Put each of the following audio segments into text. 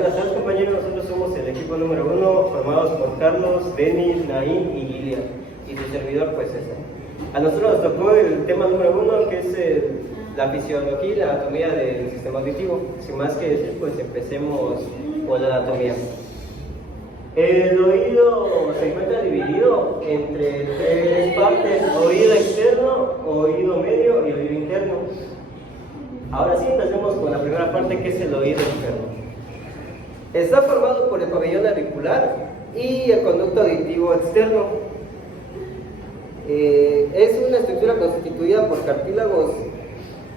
Buenas tardes, compañeros. Nosotros somos el equipo número 1, formados por Carlos, Denis, Naín y Lilia. Y su servidor, pues César. A nosotros nos tocó el tema número 1, que es la fisiología y la anatomía del sistema auditivo. Sin más que decir, pues empecemos con la anatomía. El oído se encuentra dividido entre tres partes: oído externo, oído medio y oído interno. Ahora sí, empecemos con la primera parte, que es el oído externo. Está formado por el pabellón auricular y el conducto auditivo externo. Es una estructura constituida por cartílagos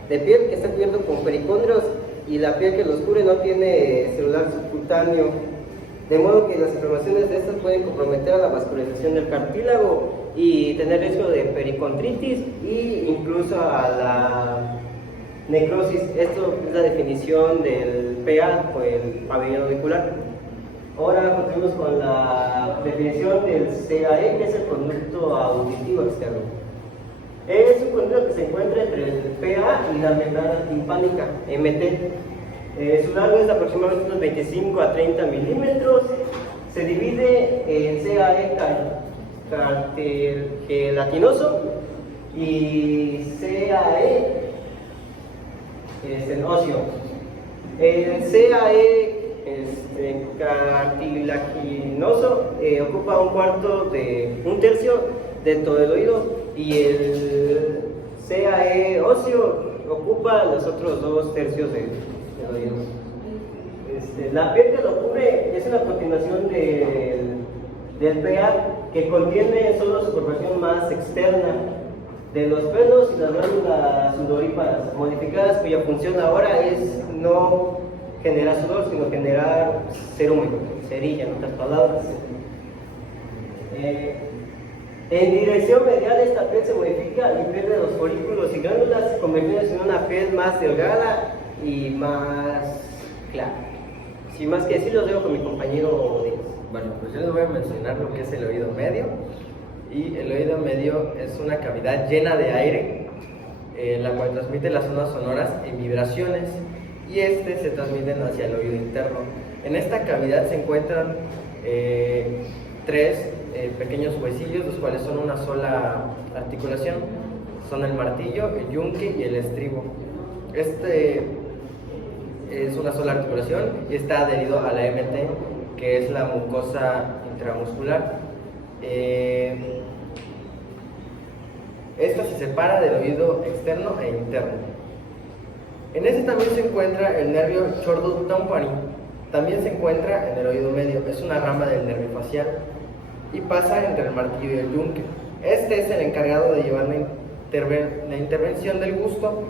de piel que está cubierto con pericondrios, y la piel que los cubre no tiene celular subcutáneo, de modo que las inflamaciones de estas pueden comprometer a la vascularización del cartílago y tener riesgo de pericondritis e incluso a la necrosis. Esto es la definición del PA, o el pabellón auricular. Ahora continuamos con la definición del CAE, que es el conducto auditivo externo. Es un conducto que se encuentra entre el PA y la membrana timpánica, MT. Su largo es aproximadamente unos 25 a 30 milímetros. Se divide en CAE cartilatinoso y CAE óseo. El CAE cartilaginoso ocupa un tercio de todo el oído, y el CAE óseo ocupa los otros 2/3 del oído. La piel que lo cubre es una continuación del PA, que contiene solo su porción más externa de los pelos y las glándulas sudoríparas modificadas, cuya función ahora es no generar sudor, sino generar cerumen, cerilla, en otras palabras. En dirección medial, esta piel se modifica y pierde los folículos y glándulas, convirtiéndose en una piel más delgada y más clara. Sin más que decir, los dejo con mi compañero Díaz. Bueno, pues yo les voy a mencionar lo que es el oído medio. Y el oído medio es una cavidad llena de aire, la cual transmite las ondas sonoras en vibraciones, y se transmiten hacia el oído interno. En esta cavidad se encuentran tres pequeños huesillos, los cuales son una sola articulación. Son el martillo, el yunque y el estribo. Es una sola articulación y está adherido a la MT, que es la mucosa intramuscular. Esta se separa del oído externo e interno. En también se encuentra el nervio chordo-tympani. También se encuentra en el oído medio. Es una rama del nervio facial y pasa entre el martillo y el yunque. Es el encargado de llevar la intervención del gusto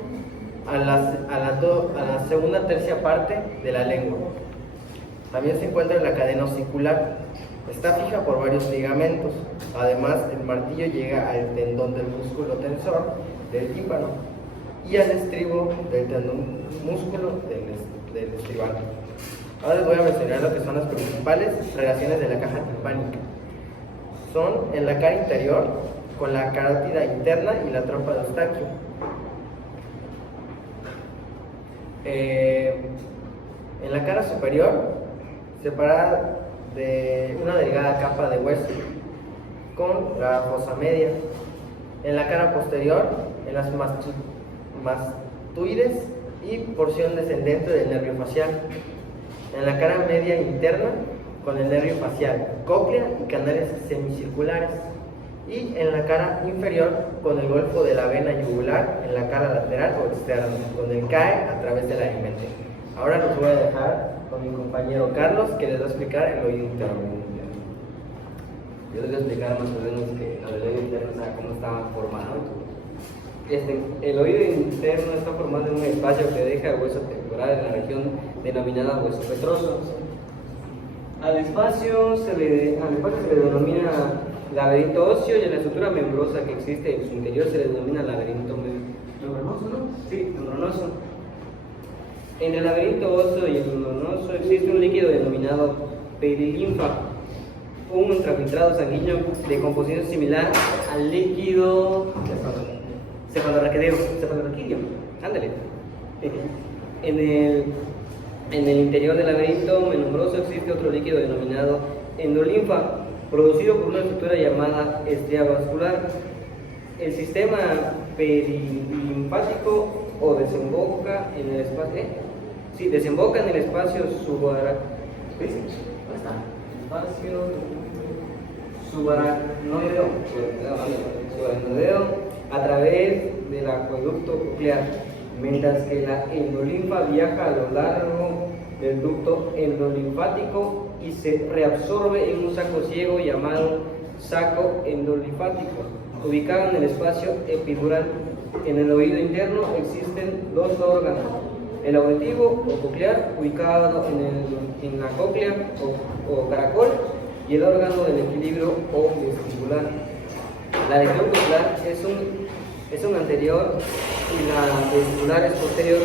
a la segunda tercia parte de la lengua. También se encuentra en la cadena osicular. Está fija por varios ligamentos. Además, el martillo llega al tendón del músculo tensor del tímpano y al estribo del tendón músculo del estribal. Ahora les voy a mencionar lo que son las principales relaciones de la caja timpánica. Son en la cara interior, con la carótida interna y la trompa de Eustaquio. En la cara superior, separada de una delgada capa de hueso con la fosa media. En la cara posterior, en las mastoides y porción descendente del nervio facial. En la cara media interna, con el nervio facial, cóclea y canales semicirculares. Y en la cara inferior, con el golfo de la vena yugular en la cara lateral o externa, donde cae a través de la MT. Ahora los voy a dejar con mi compañero Carlos, que les va a explicar el oído interno. Yo les voy a explicar más o menos que lo del oído interno, o sea, cómo está formado. El oído interno está formado en un espacio que deja el hueso temporal en la región denominada hueso petroso. Al espacio se le denomina laberinto óseo, y a la estructura membrosa que existe en su interior se le denomina laberinto membranoso, ¿no? Sí, membranoso. Entre el laberinto óseo y el membranoso existe un líquido denominado perilinfa, un ultrafiltrado sanguíneo de composición similar al líquido cefalorraquídeo. Ándale. En el En el interior del laberinto menumbroso existe otro líquido denominado endolinfa, producido por una estructura llamada estría vascular. El sistema perilinfático o desemboca en el espacio, desemboca en el espacio subaracnoideo a través del acueducto coclear, mientras que la endolinfa viaja a lo largo del ducto endolinfático y se reabsorbe en un saco ciego llamado saco endolinfático, ubicado en el espacio epidural. En el oído interno existen dos órganos: el auditivo o coclear, ubicado en la cóclea o caracol, y el órgano del equilibrio o vestibular. La región coclear es un anterior y la vestibular es posterior.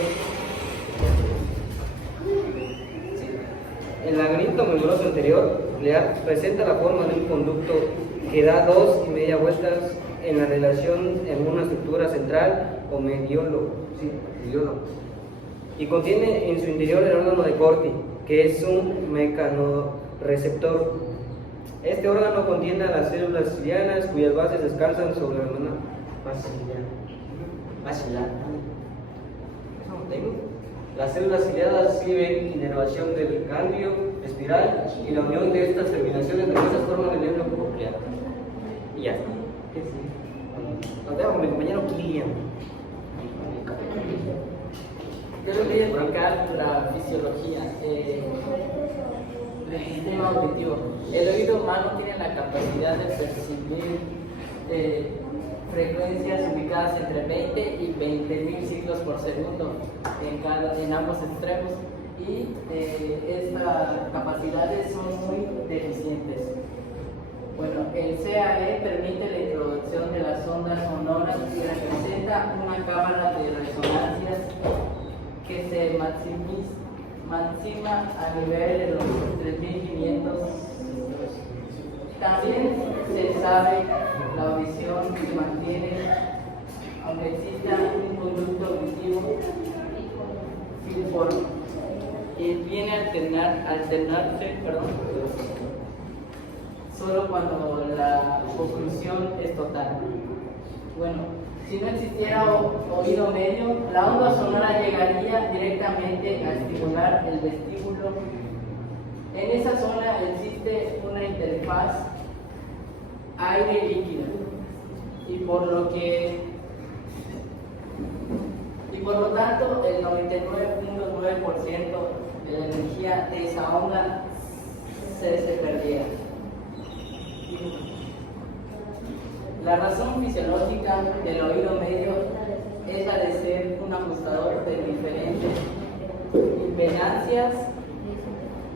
El laberinto membroso anterior coclear presenta la forma de un conducto que da 2,5 vueltas en la relación en una estructura central o mediolo, y contiene en su interior el órgano de Corti, que es un mecanorreceptor. Este órgano contiene a las células cilianas cuyas bases descansan sobre la membrana basilar. Las células ciliadas sirven inervación del ganglio espiral y la unión de estas terminaciones de estas formas del nervio coclear. Y ya está. Nos vemos con mi compañero Kilian. Yo les voy a explicar la fisiología del sistema auditivo. El oído humano tiene la capacidad de percibir frecuencias ubicadas entre 20 y 20.000 ciclos por segundo en ambos extremos, y estas capacidades son muy deficientes. Bueno, el CAE permite la introducción de las ondas sonoras y representa una cámara de resonancias que se maxima a nivel de los 3.500. También se sabe la audición se mantiene aunque exista un conducto auditivo filiforme y viene a alternarse solo cuando la oclusión es total. Bueno, si no existiera oído medio, la onda sonora llegaría directamente a estimular el vestíbulo. En esa zona existe una interfaz aire-líquido y por lo tanto el 99.9% de la energía de esa onda se perdía. La razón fisiológica del oído medio es la de ser un ajustador de diferentes impedancias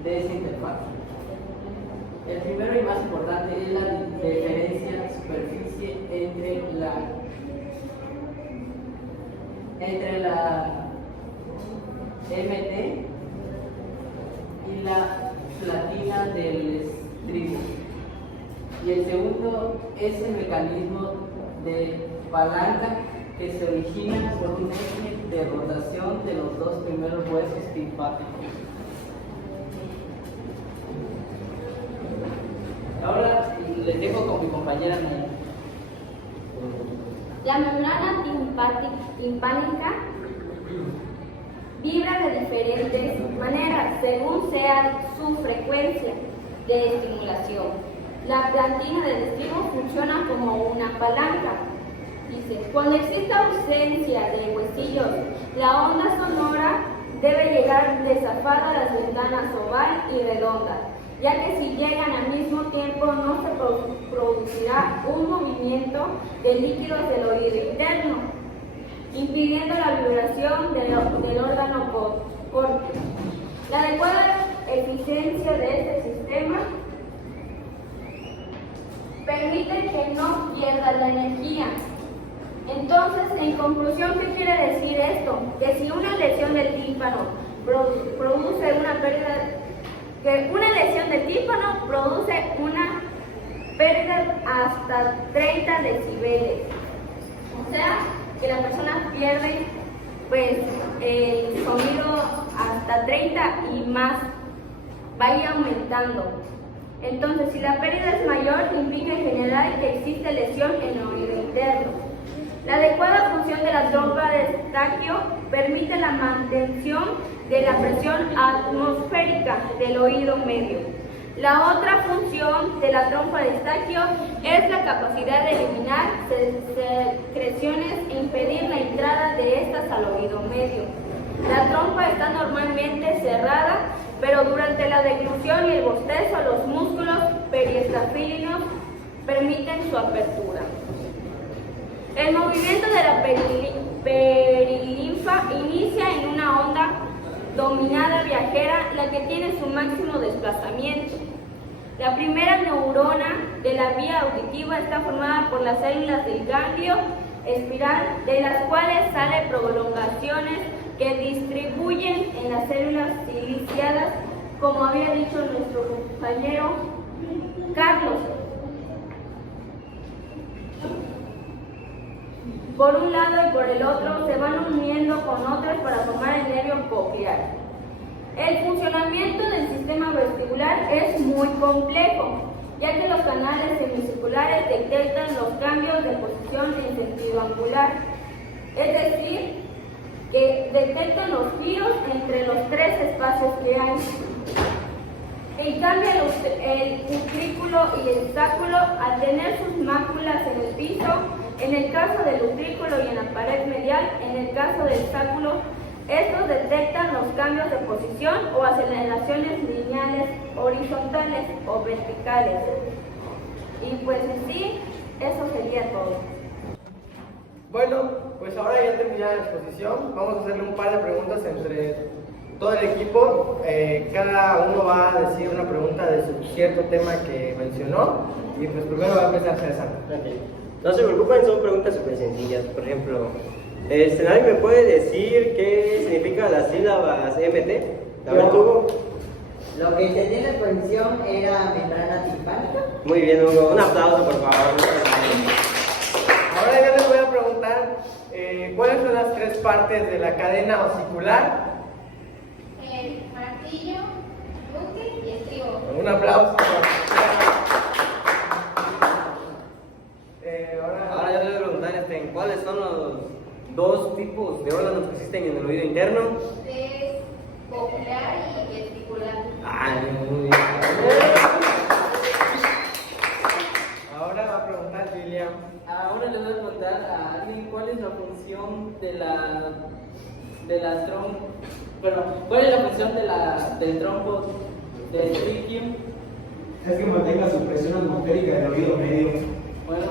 de esa interfaz. El primero y más importante es la diferencia de superficie entre la MT y la platina del estribo. Y el segundo es el mecanismo de palanca que se origina por un eje de rotación de los dos primeros huesos timpánicos. Ahora les dejo con mi compañera Naya. La membrana timpánica vibra de diferentes maneras según sea su frecuencia de estimulación. La platina del estribo funciona como una palanca. Dice, cuando existe ausencia de huesillos, la onda sonora debe llegar desafada a las ventanas oval y redonda, ya que si llegan al mismo tiempo no se producirá un movimiento de líquidos del oído interno, impidiendo la vibración del órgano corte. La adecuada eficiencia de este sistema permite que no pierda la energía. Entonces, en conclusión, ¿qué quiere decir esto? Que si una lesión del tímpano produce una pérdida, hasta 30 decibeles. O sea, que la persona pierde pues el sonido hasta hasta 30 y más, vaya aumentando. Entonces, si la pérdida es mayor, implica en general que existe lesión en el oído interno. La adecuada función de la trompa de Eustaquio permite la mantención de la presión atmosférica del oído medio. La otra función de la trompa de Eustaquio es la capacidad de eliminar secreciones e impedir la entrada de estas al oído medio. La trompa está normalmente cerrada, pero durante la deglución y el bostezo los músculos periestafílicos permiten su apertura. El movimiento de la perilinfa inicia en una onda dominada viajera, la que tiene su máximo desplazamiento. La primera neurona de la vía auditiva está formada por las células del ganglio espiral, de las cuales salen prolongaciones que distribuyen en las células ciliciadas, como había dicho nuestro compañero Carlos. Por un lado y por el otro se van uniendo con otras para formar el nervio coclear. El funcionamiento del sistema vestibular es muy complejo, ya que los canales semicirculares detectan los cambios de posición en sentido angular, es decir, que detectan los giros entre los tres espacios que hay. En cambio, el utrículo y el estáculo, al tener sus máculas en el piso, en el caso del utrículo y en la pared medial, en el caso del estáculo, estos detectan los cambios de posición o aceleraciones lineales, horizontales o verticales. Y pues en sí, eso sería todo. Bueno, pues ahora ya terminada la exposición, vamos a hacerle un par de preguntas entre todo el equipo. Cada uno va a decir una pregunta de su cierto tema que mencionó. Y pues primero va a empezar César. No se preocupen, son preguntas súper sencillas. Por ejemplo, ¿nadie me puede decir qué significan las sílabas MT? A ver, Hugo. Lo que entendí en la exposición era membrana timpánica. Muy bien, Hugo. Un aplauso, por favor. Ahora yo les voy a preguntar cuáles son las tres partes de la cadena osicular. El martillo, buque y estribo. Un aplauso. Ahora yo les voy a preguntar cuáles son los dos tipos de órganos que existen en el oído interno. Es coclear y vestibular. Ay, muy bien. Ahora va a preguntar Lilia. Ahora les voy a preguntar a alguien cuál es la función ¿cuál es la función del trompo de Strykium? Es que mantenga su presión atmosférica del oído medio. Bueno,